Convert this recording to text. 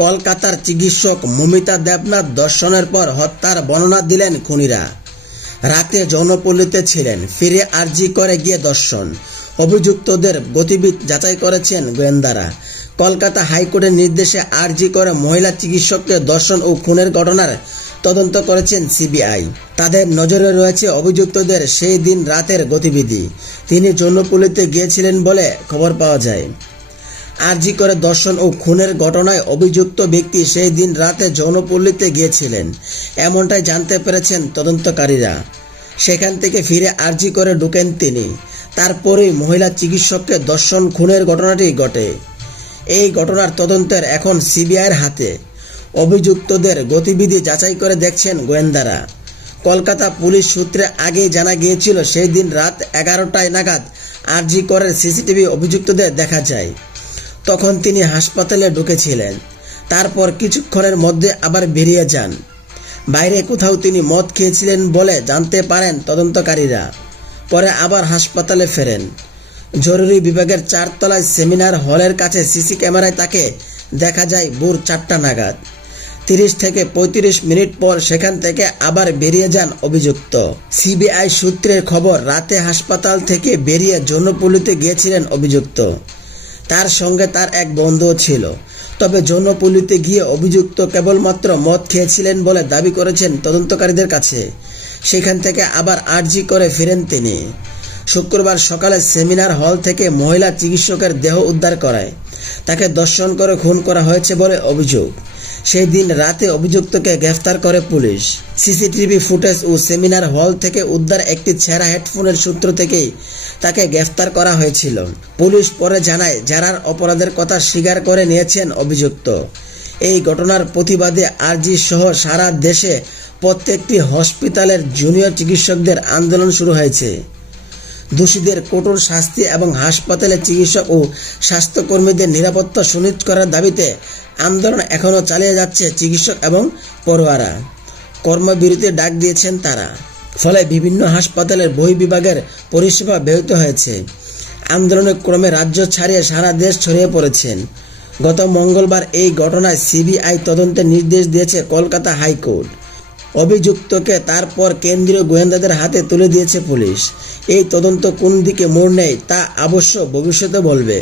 কলকাতার চিকিৎসক মমিতা দেবনাথ দর্শনের পর হত্যার বর্ণনা দিলেন খুনিরা। রাতে যৌনপল্লীতে ছিলেন, ফিরে আরজি করে গিয়ে দর্শন। অভিযুক্তদের গতিবিধি যাচাই করেছেন গোয়েন্দারা। কলকাতা হাইকোর্টের নির্দেশে আরজি করে মহিলা চিকিৎসককে দর্শন ও খুনের ঘটনার তদন্ত করেছেন সিবিআই। তাদের নজরে রয়েছে অভিযুক্তদের সেই দিন রাতের গতিবিধি। তিনি যৌনপল্লীতে গিয়েছিলেন বলে খবর পাওয়া যায়। আরজি করে দর্শন ও খুনের ঘটনায় অভিযুক্ত ব্যক্তি সেই দিন রাতে যৌনপল্লীতে গিয়েছিলেন, এমনটাই জানতে পেরেছেন তদন্তকারীরা। সেখান থেকে ফিরে আরজি করে ঢুকেন তিনি। তারপরেই মহিলা চিকিৎসককে দর্শন খুনের ঘটনাটি ঘটে। এই ঘটনার তদন্তের এখন সিবিআইয়ের হাতে। অভিযুক্তদের গতিবিধি যাচাই করে দেখছেন গোয়েন্দারা। কলকাতা পুলিশ সূত্রে আগেই জানা গিয়েছিল সেই দিন রাত 11টায় নাগাদ আরজি করের সিসিটিভি অভিযুক্তদের দেখা যায়। তখন তিনি হাসপাতালে ঢুকেছিলেন, তারপর কিছুক্ষণের মধ্যে আবার বেরিয়ে যান। বাইরে কোথাও তিনি মদ খেয়েছিলেন বলে জানতে পারেন তদন্তকারীরা। পরে আবার হাসপাতালে ফেরেন। জরুরি বিভাগের 4 তলায় সেমিনার হলের কাছে সিসি ক্যামেরায় তাকে দেখা যায় ভোর 4টা নাগাদ। 30 থেকে 35 মিনিট পর সেখান থেকে আবার বেরিয়ে যান অভিযুক্ত। সিবিআই সূত্রের খবর, রাতে হাসপাতাল থেকে বেরিয়ে যৌনপল্লীতে গিয়েছিলেন অভিযুক্ত। তার সঙ্গে তার এক বন্ধুও ছিল। তবে যৌনপল্লীতে গিয়ে অভিযুক্ত কেবলমাত্র মদ খেয়েছিলেন বলে দাবি করেছেন তদন্তকারীদের কাছে। সেখান থেকে আবার আরজি করে ফিরেন তিনি। শুক্রবার সকালে সেমিনার হল থেকে মহিলা চিকিৎসকের দেহ উদ্ধার করায় তাকে দর্শন করে খুন করা হয়েছে বলে অভিযোগ। সেই দিন রাতে অভিযুক্তকে গ্রেফতার করে পুলিশ। সিসিটিভি ফুটেজ ও সেমিনার হল থেকে উদ্ধার একটি ছেঁড়া হেডফোনের সূত্র থেকেই তাকে গ্রেফতার করা হয়েছিল। পুলিশ পরে জানায়, জারার অপরাধের কথা স্বীকার করে নিয়েছেন অভিযুক্ত। এই ঘটনার প্রতিবাদে আরজি সহ সারা দেশে প্রত্যেকটি হসপিটালের জুনিয়র চিকিৎসকদের আন্দোলন শুরু হয়েছে। দোষীদের কঠোর শাস্তি এবং হাসপাতালে চিকিৎসক ও স্বাস্থ্যকর্মীদের নিরাপত্তা সুনিশ্চিত করার দাবিতে আন্দোলন এখনও চালিয়ে যাচ্ছে চিকিৎসক এবং পড়ুয়ারা। কর্মবিরতির ডাক দিয়েছেন তারা। ফলে বিভিন্ন হাসপাতালের বহির্বিভাগের পরিষেবা ব্যাহত হয়েছে। আন্দোলনের ক্রমে রাজ্য ছাড়িয়ে সারা দেশ ছড়িয়ে পড়েছেন। গত মঙ্গলবার এই ঘটনায় সিবিআই তদন্তের নির্দেশ দিয়েছে কলকাতা হাইকোর্ট। অভিযুক্তকে তারপর কেন্দ্রীয় গোয়েন্দাদের হাতে তুলে দিয়েছে পুলিশ। এই তদন্ত কোন দিকে মোড় নেয় তা অবশ্য ভবিষ্যতে বলবে।